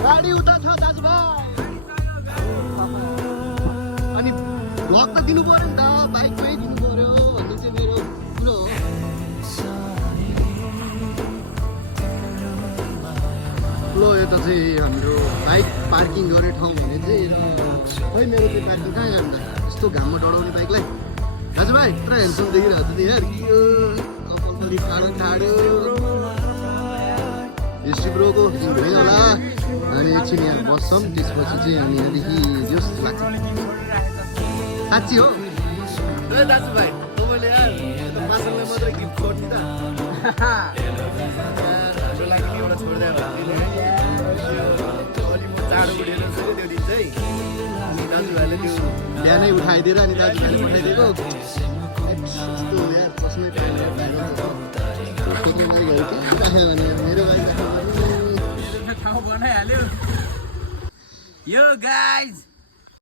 गाडी उता छ दाजुभाइ अनि भ्लग त दिनु पर्यो नि त बाइकमै दिनु पर्यो भन्ने चाहिँ मेरो कुरो हो ल यता चाहिँ हाम्रो बाइक पार्किङ गर्ने ठाउँ भने चाहिँ खै मेरो चाहिँ पार्किङ कहाँ जान्छ यस्तो घाममा डढाउने बाइकलाई दाजुभाइ पुरा हेन्डसम देखिरहेको छ नि यार के कपाल पनि ठाडो ठाडो हिस्ट्री ब्रोको भयो होला अनि एकछिन यहाँ बस्छौँ त्यसपछि चाहिँ हामी यहाँदेखि जोस् लाग्छ साँच्ची हो ए दाजुभाइ तपाईँले यार पासललाई मात्रै गिफ्ट छोड्नु त हाम्रो लागि एउटा छोडिदियो चाँडो उठेर त्यो दिन चाहिँ अनि दाजुभाइले त्यो बिहानै उठाइदिएर अनि दाजुभाइले पठाइदिएको यस्तो यार बस्नै पाएन भने मेरो बाइक ठाउँ बनाइहाल्यो यो गाइज